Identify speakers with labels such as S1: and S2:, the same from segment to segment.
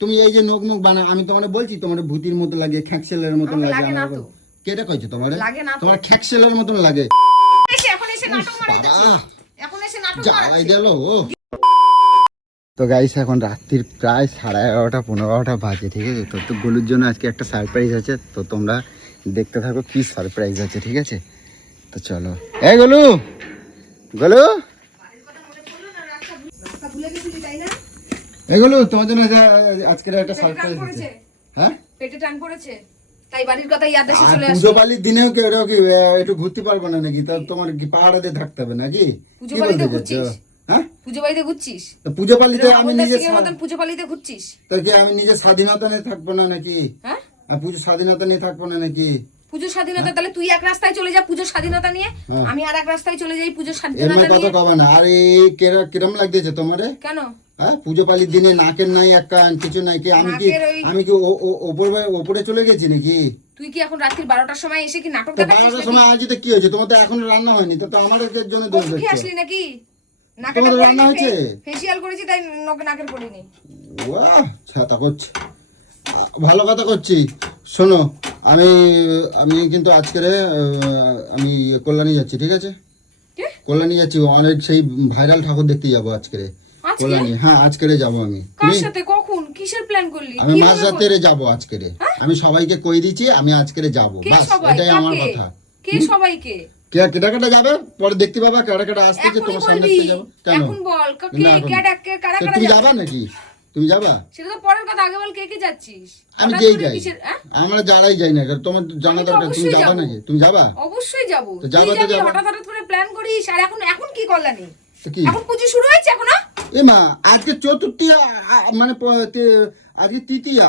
S1: তুমি এই যে নোক মুখ বানা আমি তোমার বলছি তোমার ভূতির মতো লাগে খ্যাকসেলের মতন
S2: আমার
S1: লাগে আমার। কেটা কইছে তোমার?
S2: লাগে না
S1: তোমার খ্যাকসেলের মতন লাগে।
S2: এসে এখন এসে নাটক মারাইতেছিস
S1: বাবা।
S2: এখন এসে নাটক
S1: দিল ও। তো গাইস এখন রাত্রির প্রায় সাড়ে এগারোটা পনেরো বারোটা বাজে ঠিক আছে? তো তো গলুর জন্য আজকে একটা সারপ্রাইজ আছে। তো তোমরা দেখতে থাকো কি সারপ্রাইজ আছে ঠিক আছে? তো চলো। এই গলু! গলু
S2: ভুলে গেছিলি তাই না
S1: এই গলু তোমার জন্য আজকের একটা সারপ্রাইজ হ্যাঁ?
S2: পেটে টান পড়েছে। তাই বাড়ির কথা ইয়াদ এসে চলে আসলো।
S1: দিনেও কি কি একটু ঘুরতে পারব না নাকি? তোমার কি পাহাড়াতে থাকতে হবে নাকি?
S2: ঘুরছিস?
S1: হ্যাঁ?
S2: পুজোবালিতে ঘুরছিস?
S1: আমি নিজে
S2: মতন পুজোবালিতে ঘুরছিস?
S1: তো কি আমি নিজে স্বাধীনতা নিয়ে থাকব না নাকি?
S2: হ্যাঁ?
S1: আর পুজো স্বাধীনতা নিয়ে থাকব না নাকি?
S2: পুজোর স্বাধীনতা তাহলে তুই এক রাস্তায় চলে যা পুজোর স্বাধীনতা নিয়ে।
S1: হ্যাঁ।
S2: আমি আর এক রাস্তায় চলে যাই পুজোর স্বাধীনতা
S1: মানে কথা
S2: নিয়ে।
S1: কবা না? আর এই কেরা- কিরম লাগতেছে তোমারে?
S2: কেন?
S1: হ্যাঁ পুজো পালির দিনে নাকের নাই এক কান কিছু নাই কি আমি কি আমি কি ওপরে ওপরে চলে গেছি নাকি?
S2: তুই কি এখন রাত্রির বারোটার সময় এসে কি নাটক
S1: তো
S2: দেখাচ্ছিস
S1: সময় আজ তো কি হয়েছে? তোমার তো এখনও রান্না হয়নি তো তো আমার জন্য দোষ হচ্ছে
S2: আসলি নাকি?
S1: তোমাদের রান্না হয়েছে?
S2: ফেসিয়াল করেছি তাই নাকের করিনি
S1: ওয়াহ ছাতা করছে। ভালো কথা করছি। শোনো আমি আমি কিন্তু আজকের আমি কল্যাণী যাচ্ছি ঠিক আছে? কল্যাণী যাচ্ছি অনেক সেই ভাইরাল ঠাকুর দেখতে যাব আজকের
S2: আজকে?
S1: কল্যাণী হ্যাঁ আজকের যাব আমি।
S2: কার সাথে? কখন? কিসের প্ল্যান করলি?
S1: আমি মাঝ রাতের যাব আজকের। আমি সবাইকে কই দিচ্ছি আমি আজকের যাব। বাস এটাই আমার কথা।
S2: কে সবাইকে?
S1: কে কেটা কেটা যাবে? পরে দেখতে পাবা কেটা কেটা আসতেছে
S2: এখনই
S1: তোমার সামনে আসতে যাব। কেন?
S2: এখন বল কে
S1: এখন-
S2: কে কে কারা কারা
S1: তুমি
S2: যাবা?
S1: নাকি? তুমি যাবা?
S2: সেটা তো পরের কথা আগে বল কে কে যাচ্ছিস?
S1: আমি যেই যাই।
S2: হ্যাঁ?
S1: আমরা যারাই যাই না তোমার জানা দরকার তুমি যাবা নাকি? তুমি যাবা?
S2: অবশ্যই যাব।
S1: তো যাবা তো
S2: যাবা। হঠাৎ হঠাৎ করে প্ল্যান করিস আর এখন এখন কি করলানি
S1: তো
S2: এখন পুজো শুরু হয়েছে এখনও?
S1: এ মা আজকে চতুর্থীয়া মানে আজকে তৃতীয়া।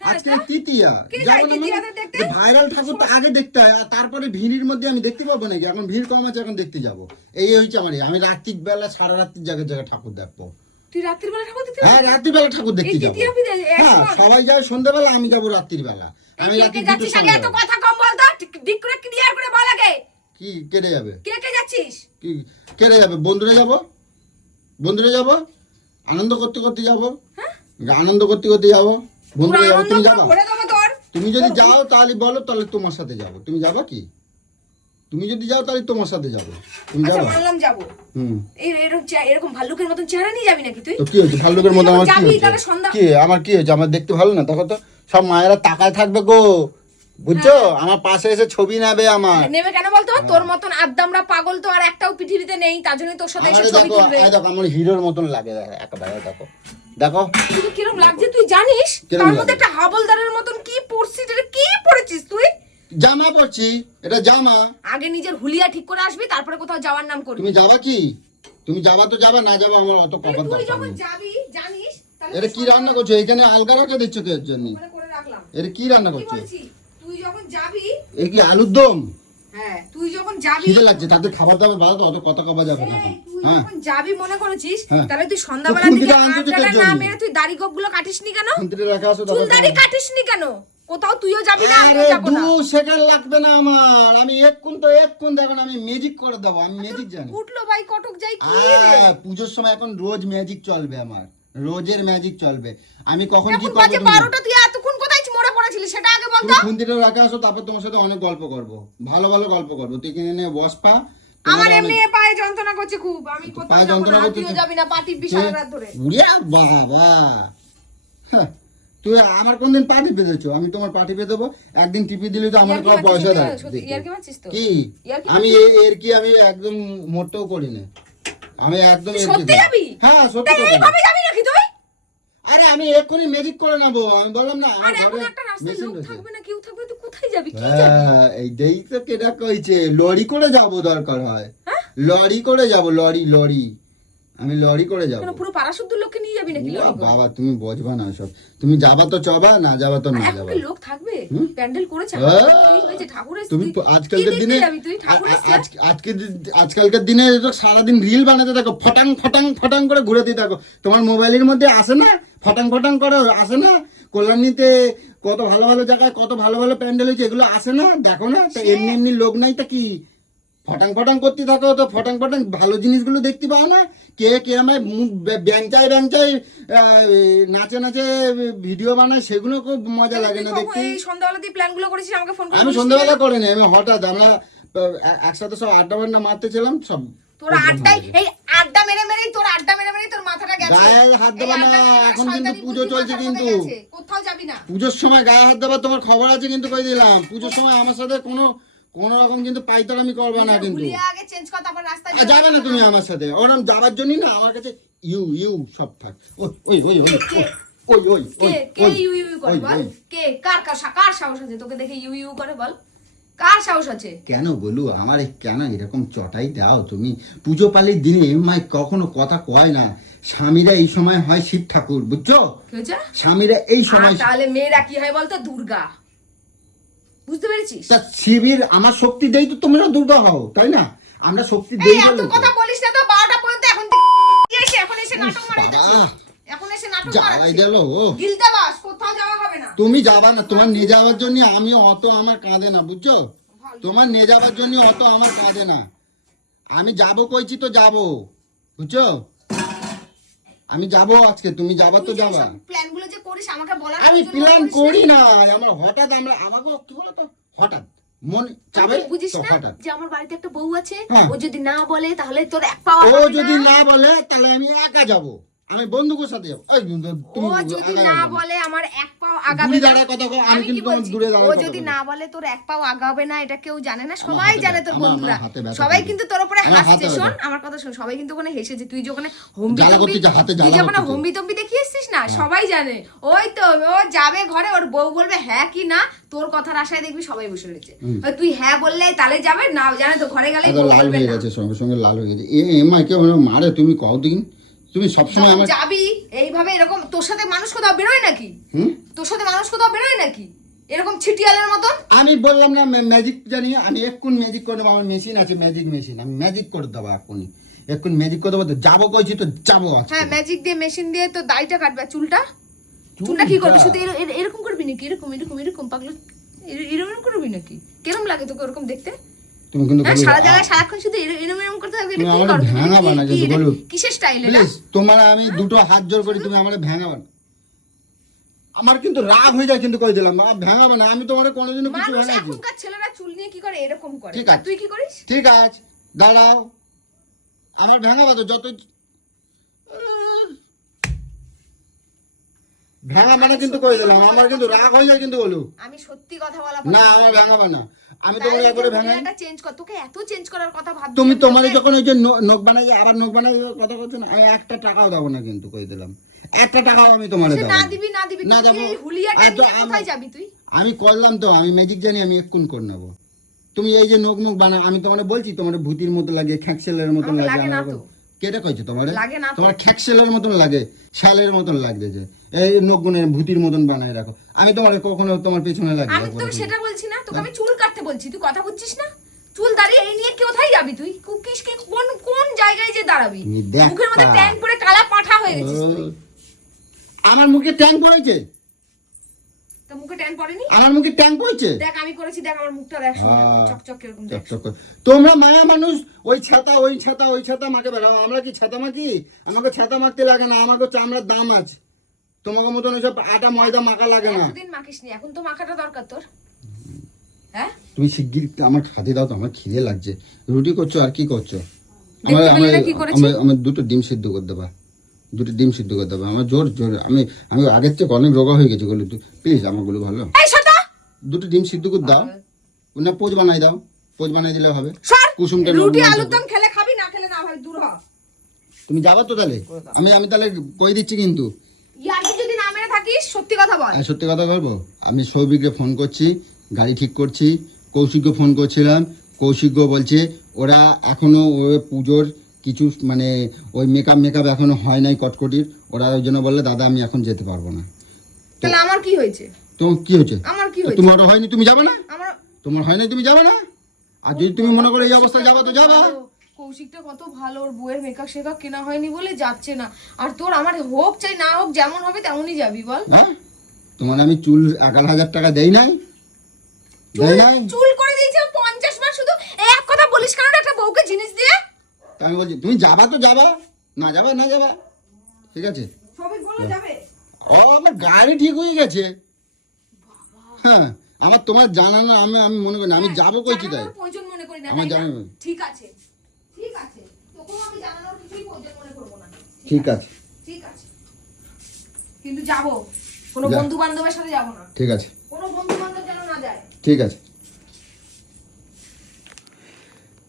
S2: হ্যাঁ,
S1: আজকে তৃতীয়া।
S2: দেখতে?
S1: মানে ভাইরাল ঠাকুর তো আগে দেখতে হয় তারপরে ভিড়ের মধ্যে আমি দেখতে পাবো নাকি? এখন ভিড় কম আছে এখন দেখতে যাব। এই হচ্ছে আমার আমি রাত্রির বেলা সারা রাত্রির জায়গায় জায়গায় ঠাকুর দেখব।
S2: তুই রাত্রির বেলা ঠাকুর দেখতে
S1: হ্যাঁ রাত্রির বেলা ঠাকুর দেখতে যাব। হ্যাঁ সবাই যায় সন্ধ্যাবেলা আমি যাব রাত্রির বেলা আমি রাত্রি
S2: কে
S1: দুটোর
S2: যাচ্ছিস আগে?
S1: সময়
S2: এত
S1: যাব।
S2: কথা কম বল ঠিক- ঠিক করে ক্লিয়ার করে বল আগে।
S1: কি কেটে যাবে?
S2: কে কে যাচ্ছিস?
S1: কি কেটে যাবে? বন্ধুরা যাব? বন্ধুরা যাব? আনন্দ করতে করতে যাব? আনন্দ করতে করতে যাব? বন্ধুরা যাব? তুমি যাবা? তুমি যদি যাও তাহলে বলো তাহলে তোমার সাথে যাব। তুমি যাবা কি? তুমি যদি যাও তাহলে তোমার সাথে যাব। তুমি
S2: আচ্ছা
S1: যাবা?
S2: মানলাম যাব।
S1: হুম।
S2: এই এরকম এরকম ভাল্লুকের মতন চেহারা নিয়ে যাবি নাকি তুই?
S1: তো কি হয়েছে? ভাল্লুকের মতো আমার কি হয়েছে? কি? আমার কি হয়েছে? আমার দেখতে ভালো না? তখন তো সব মায়েরা তাকায় থাকবে গো। বুঝছ?
S2: হ্যাঁ।
S1: আমার পাশে এসে ছবি নেবে আমার।
S2: নেবে কেন বলতো? তোর মতন আদ্দামরা পাগল তো আর একটাও পৃথিবীতে নেই তার জন্য তোর সাথে এসে ছবি তুলবে।
S1: দেখো আমার হিরোর মতন লাগে একেবারে দেখো। দেখো।
S2: তুই কিরম লাগছে তুই জানিস? তার মধ্যে একটা হাবলদারের মতন কি পরছিস এটা কি পরেছিস তুই?
S1: জামা পরছি এটা জামা।
S2: আগে নিজের হুলিয়া ঠিক করে আসবি তারপরে কোথাও যাওয়ার নাম করবি।
S1: তুমি যাবা কি? তুমি যাবা তো যাবা না যাবা আমার অত কপাল
S2: তুই যখন যাবি জানিস
S1: এটা কি রান্না করছ? এখানে আলগা রাখা দিচ্ছ কে এর জন্য? এটা কি রান্না করছ?
S2: যাবি?
S1: এ কি আলুর দম?
S2: হ্যাঁ তুই যখন যাবি
S1: খিদে লাগছে তাতে খাবার দাবার ভালো অত কথা কবা যাবে না
S2: তুই
S1: হ্যাঁ।
S2: যখন যাবি মনে করেছিস
S1: হ্যাঁ।
S2: তাহলে তুই সন্ধ্যাবেলা দিকে
S1: খুন্তিটা আনতে তো
S2: আড্ডাটা
S1: তোর
S2: না মেরে তুই দাড়ি গোপ কাটিসনি কেন?
S1: খুন্তিটা রাখা আছে দাদা
S2: দাড়ি কাটিসনি কেন? কোথাও তুইও যাবি না আমিও
S1: আরে
S2: না।
S1: দু সেকেন্ড লাগবে না আমার। আমি এক্ষুন তো এক্ষুন দেখো না, আমি ম্যাজিক করে দেবো আমি ম্যাজিক জানি।
S2: উঠল ভাই কটক যাই কি রে?
S1: পুজোর সময় এখন রোজ ম্যাজিক চলবে আমার। রোজের ম্যাজিক চলবে। আমি কখন কি করব
S2: তুই এতক্ষণ কোথায় মরে পড়েছিলি সেটা আগে
S1: তুমি
S2: তো
S1: খুন্তিটা রাখা আসো তারপর তোমার সাথে অনেক গল্প করব। ভালো ভালো গল্প করব। তুই কিনে নিয়ে বস পা।
S2: আমার এমনি পায়ে যন্ত্রণা করছে খুব। আমি কোথাও
S1: পায়ে
S2: না তুইও যাবি না পাটি বিশাল রাত ধরে।
S1: বাবা। হ্যাঁ, তুই আমার কোনদিন পার্টি পেতেছো আমি তোমার পার্টি পেতে দেবো। একদিন টিপি দিলে তো আমার কোনো পয়সা? দেয়? কি আমি এর কি আমি একদম মোটেও করি না আমি একদম
S2: সত্যি যাবি?
S1: হ্যাঁ সত্যি
S2: যাবি নাকি তুই?
S1: আরে আমি এক্ষুনি ম্যাজিক করে নেব। আমি বললাম না আমার ঘরে মেশিন
S2: থাকবে না কেউ থাকবে তুই কোথায় যাবি? কি যাবি?
S1: এই দেই তো কেডা কইছে লরি করে যাব দরকার হয়? লরি করে যাব লরি লরি। আমি লরি করে যাব।
S2: কেন পুরো পারাশুদ্ধ লোককে নিয়ে যাবি নাকি লরি
S1: বাবা তুমি বুঝবা না সব। তুমি যাবা তো চবা না যাবা তো না যাবা।
S2: লোক থাকবে? প্যান্ডেল করেছে
S1: হ্যাঁ।
S2: হয়েছে ঠাকুর
S1: তুমি আজকালকার দিনে আজকে আজকালকার দিনে তো সারাদিন রিল বানাতে থাকো ফটাং ফটাং ফটাং করে ঘুরে দিয়ে থাকো। তোমার মোবাইলের মধ্যে আসে না? ফটাং ফটাং করে আসে না? কল্যাণীতে কত ভালো ভালো জায়গায় কত ভালো ভালো প্যান্ডেল হয়েছে এগুলো আসে না? দেখো না তা এমনি এমনি লোক নাই তা কি? ফটাং ফটাং করতে থাকো তো ফটাং ফটাং ভালো জিনিসগুলো দেখতে পাও না? কে কে আমায় মুখ ব্য- ব্যাংচাই ব্যাংচাই নাচে নাচে ভিডিও বানায় সেগুলো খুব মজা লাগে না দেখতে।
S2: কখন এই সন্ধ্যাবেলা তুই প্ল্যানগুলো করেছিস আমাকে ফোন করে
S1: আমি সন্ধ্যাবেলা
S2: নি?
S1: করিনি আমি হঠাৎ আমরা একসাথে সব আড্ডা বাড্ডা মারতেছিলাম সব
S2: তোর আড্ডাই এই আড্ডা মেরে মেরেই তোর আড্ডা মেরে তোর মাথাটা গেছে।
S1: গায়ে হাত দেবা না,
S2: মেরে মেরে
S1: এখন কিন্তু পুজো চলছে কিন্তু।
S2: কোথাও যাবি না।
S1: পুজোর সময় গায়ে হাত দেবার তোমার খবর আছে কিন্তু কই দিলাম। পুজোর সময় আমার সাথে কোনো কোনো রকম কিন্তু পাইতারামি করবে না কিন্তু।
S2: হুলিয়া আগে চেঞ্জ কর তারপর রাস্তায়
S1: আ, যাবে না তুমি আমার সাথে। যাবার জন্যই না আমার কাছে ইউ ইউ সব থাক। ওই ওই ওই ওই ওই ওই
S2: কে কে ইউ ইউ করে বল? কে কার কার কার সাহস আছে? তোকে দেখে ইউ ইউ করে বল। কার সাহস আছে?
S1: কেন বলু আমার কেন এরকম চটাই দাও তুমি? পুজো পালির দিনে মাই কখনো কথা কয় না। স্বামীরা এই সময় হয় শিব ঠাকুর বুঝছ? স্বামীরা এই সময়
S2: তাহলে মেয়েরা কি হয় বলতো? দুর্গা। বুঝতে পেরেছিস?
S1: তা শিবের আমার শক্তি দেই তো তোমরা দুর্গা হও তাই না? আমরা শক্তি
S2: এই এত কথা বলিস না তো বারোটা পর্যন্ত এখন এসে এখন এসে নাটক মারাইতেছিস। এখন এসে নাটক মারাচ্ছিস।
S1: গেল ও।
S2: গিলতে বাস কোথাও যাওয়া হবে না।
S1: তুমি যাবা না তোমার নিয়ে যাওয়ার জন্য আমি অত আমার কাঁদে না বুঝছ? তোমার নিয়ে যাওয়ার জন্য অত আমার কাঁদে না। আমি যাব কইছি তো যাব বুঝছ? আমি যাব আজকে তুমি যাবা তো যাবা।
S2: প্ল্যান করিস আমাকে বলার
S1: আমি প্ল্যান করি না আমার হঠাৎ আমরা আমাকে কি বলো তো হঠাৎ। মন চাবে
S2: বুঝিস না যে আমার বাড়িতে একটা বউ আছে
S1: হ্যাঁ।
S2: ও যদি না বলে তাহলে তোর এক পাওয়া
S1: ও যদি
S2: না।
S1: বলে তাহলে আমি একা যাব। আমি সাথে যাব।
S2: ও যদি না বলে আমার এক পাও আগাবে না।
S1: কথা আমি কিন্তু
S2: বলছি? ও যদি না বলে তোর এক পাও আগাবে না এটা কেউ জানে না। সবাই জানে তোর বন্ধুরা। সবাই
S1: কিন্তু।
S2: তোর উপরে হাসছে। শোন আমার কথা শোন সবাই কিন্তু ওখানে হেসেছে। তুই যখন হম্বি
S1: জ্বালা
S2: তম্বি তুই যখন
S1: করতেছে।
S2: হম্বি তম্বি এসছিস না সবাই জানে। ওই তো ও যাবে ঘরে ওর বউ বলবে হ্যাঁ কি না? তোর কথার আশায় দেখবি সবাই বসে রয়েছে। তুই হ্যাঁ বললে তাহলে যাবে না জানে তো ঘরে গেলে
S1: লাল হয়ে গেছে সঙ্গে সঙ্গে লাল হয়ে গেছে। এ এমা কে মারে তুমি কও দিন তুমি সবসময় আমার
S2: যাবি এইভাবে এরকম তোর সাথে মানুষ কোথাও বেরোয় নাকি? তোর সাথে মানুষ কোথাও বেরোয় নাকি? এরকম ছিটিয়ালের মতন?
S1: আমি বললাম না ম্যাজিক জানি আমি এক্ষুন ম্যাজিক করে দেবো আমার মেশিন আছে ম্যাজিক মেশিন আমি ম্যাজিক করে দেবো এক্ষুনি। এক্ষুন ম্যাজিক করে দেবো তো। যাব কইছি তো যাব
S2: হ্যাঁ ম্যাজিক দিয়ে মেশিন দিয়ে তো দাড়িটা কাটবে। চুলটা?
S1: চুলটা?
S2: কি করবি? শুধু এর- এর- এরকম করবি নাকি? এরকম এরকম এরকম পাগলো। এরকম করবি নাকি? কিরম লাগে তোকে ওরকম দেখতে?
S1: তুমি কিন্তু
S2: হ্যাঁ সারা জায়গায় সারাক্ষণ শুধু এর- এরম এরম করতে থাকবে।
S1: তুমি
S2: কি করবে?
S1: ভেঙা বানা
S2: এটা
S1: বলো।
S2: কিসের স্টাইল এটা?
S1: তোমার আমি দুটো হাত জোর করি তুমি আমার ভেঙাবে না। আমার কিন্তু রাগ হয়ে যায় কিন্তু কই দিলাম। আ, ভেঙাবে না। আমি তোমার কোনোদিনও কিছু ভেঙাইছি।
S2: এখনকার ছেলেরা চুল নিয়ে কি করে? এরকম করে।
S1: ঠিক আছে।
S2: তুই কি করিস?
S1: ঠিক আছে। দাঁড়াও। আমার ভেঙাবা তো যত ভেঙা মানে কিন্তু কই দিলাম? আমার কিন্তু রাগ হয়ে যায় কিন্তু বলু।
S2: আমি সত্যি কথা বলা
S1: না আমার ভেঙাবা না। আমি তোমার একবারে ভেঙাই।
S2: চেঞ্জ কর তোকে এত চেঞ্জ করার কথা ভাবছি
S1: তুমি তোমার যখন ওই যে ন- নখ বানাই আবার নখ বানাই কথা করছ না আমি একটা টাকাও দেবো না কিন্তু কই দিলাম। একটা টাকাও আমি তোমার দেবো
S2: না। দিবি না দিবি
S1: না দেবো।
S2: হুলিয়াটা নিয়ে কোথায় যাবি তুই?
S1: আমি করলাম তো আমি ম্যাজিক জানি আমি এক্ষুন করে নেব। তুমি এই যে নখ মুখ বানা আমি তোমার বলছি তোমার ভূতির মতো লাগে খ্যাকসেলের মতন লাগে আমার
S2: তো।
S1: কেটে কইছো তোমার? তোমার খ্যাকসেলের মতন লাগে শ্যালের মতন লাগছে এই নখগুনের ভূতির মতন বানায় রাখো। আমি তোমার কখনো তোমার পেছনে লাগি
S2: আমি তোকে সেটা বলছি না তোকে আমি চুল কাটতে বলছি তুই কথা বুঝছিস না? চুল দাঁড়িয়ে এই নিয়ে কোথায় যাবি তুই? কুকিস কি কোন কোন জায়গায় যে দাঁড়াবি? মুখের মধ্যে। ট্যাং পরে কালা পাঠা হয়ে গেছিস তুই।
S1: আমার মুখে ট্যাং পড়েছে?
S2: তো ট্যাং পড়েনি
S1: আমার মুখে ট্যাং পড়েছে?
S2: দেখ আমি করেছি দেখ আমার মুখটা দেখ
S1: হ্যাঁ।
S2: চকচক কীরকম
S1: চকচক তোমরা মায়া মানুষ ওই ছাতা ওই ছাতা ওই ছাতা মাকে বেড়াও। আমরা কি ছাতা মাকি আমাকে ছাতা মাখতে লাগে না আমাকে চামড়ার দাম আছে। তোমাকে মতন ওইসব আটা ময়দা মাখা লাগে না।
S2: এতদিন মাখিস নি এখন তো মাখাটা দরকার তোর। হ্যাঁ?
S1: তুমি শিগগির আমার খাতে দাও তো আমার খিদে লাগছে। রুটি করছ আর কি করছ? আমার আমার
S2: কি করেছি?
S1: আমার- আমার দুটো ডিম সিদ্ধ করে দেবা। দুটো ডিম সিদ্ধ করে দেবা। আমার জোর জোর। আমি আমি আগের থেকে অনেক রোগা হয়ে গেছে গুলো প্লিজ আমারগুলো ভালো।
S2: এই
S1: দুটো ডিম সিদ্ধ করে দাও। না পোজ বানাই দাও। পোজ বানাই দিলে হবে। কুসুমটা
S2: রুটি আলুর দম খেলে খাবি না খেলে না ভাই দূর হ।
S1: তুমি যাবা তো তাহলে? আমি আমি তাহলে কই দিচ্ছি কিন্তু?
S2: ইয়ার্কি যদি না মেরে থাকিস সত্যি কথা বল।
S1: আর সত্যি কথা বলব। আমি সৌভিককে ফোন করছি গাড়ি ঠিক করছি কৌশিককে ফোন করছিলাম। কৌশিকও বলছে ওরা এখনও ওই পুজোর কিছু মানে ওই মেকআপ মেকআপ এখনও হয় নাই কটকটির। ওরা ওই জন্য বললে দাদা আমি এখন যেতে পারব না।
S2: তাহলে আমার কি হয়েছে?
S1: তো কি হয়েছে?
S2: আমার কি হয়েছে?
S1: তোমার হয়নি তুমি যাবে না?
S2: আমার
S1: তোমার হয়নি তুমি যাবে না? আর যদি তুমি মনে করো এই অবস্থায় যাবা তো যাবা।
S2: কৌশিকটা কত ভালো ওর বউয়ের মেকআপ শেকআপ কেনা হয়নি বলে যাচ্ছে না। আর তোর আমার হোক চাই না হোক যেমন হবে তেমনই যাবি বল।
S1: হ্যাঁ? তোমার আমি চুল এগারো হাজার টাকা দেই নাই?
S2: চুল
S1: দেই নাই?
S2: চুল করে দিয়েছে পঞ্চাশ বার শুধু এক কথা বলিস কারণ একটা বউকে জিনিস দিয়ে?
S1: তা আমি বলছি তুমি যাবা তো যাবা না যাবা না যাবা। ঠিক আছে?
S2: সবই বলে যাবে?
S1: ও আমার গাড়ি ঠিক হয়ে গেছে। হ্যাঁ আমার তোমার জানা না আমি আমি মনে করি না আমি যাব কইছি তাই
S2: মনে
S1: আমার
S2: তাই না?
S1: জানানো।
S2: ঠিক আছে। ঠিক আছে। আমি জানানোর কিছুই প্রয়োজন মনে করব না।
S1: ঠিক আছে।
S2: ঠিক আছে। কিন্তু যাব। কোনো বন্ধু বান্ধবের সাথে যাব না।
S1: ঠিক আছে।
S2: কোনো বন্ধু বান্ধব যেন না যায়।
S1: ঠিক আছে।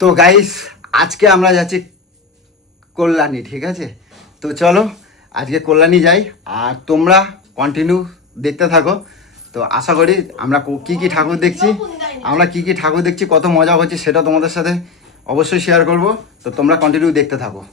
S1: তো গাইস আজকে আমরা যাচ্ছি কল্যাণী, ঠিক আছে? তো চলো, আজকে কল্যাণী যাই, আর তোমরা কন্টিনিউ দেখতে থাকো। তো আশা করি আমরা কো- কি ঠাকুর দেখছি, আমরা কি কি ঠাকুর দেখছি, কত মজা হচ্ছে সেটা তোমাদের সাথে অবশ্যই শেয়ার করব। তো তোমরা কন্টিনিউ দেখতে থাকো।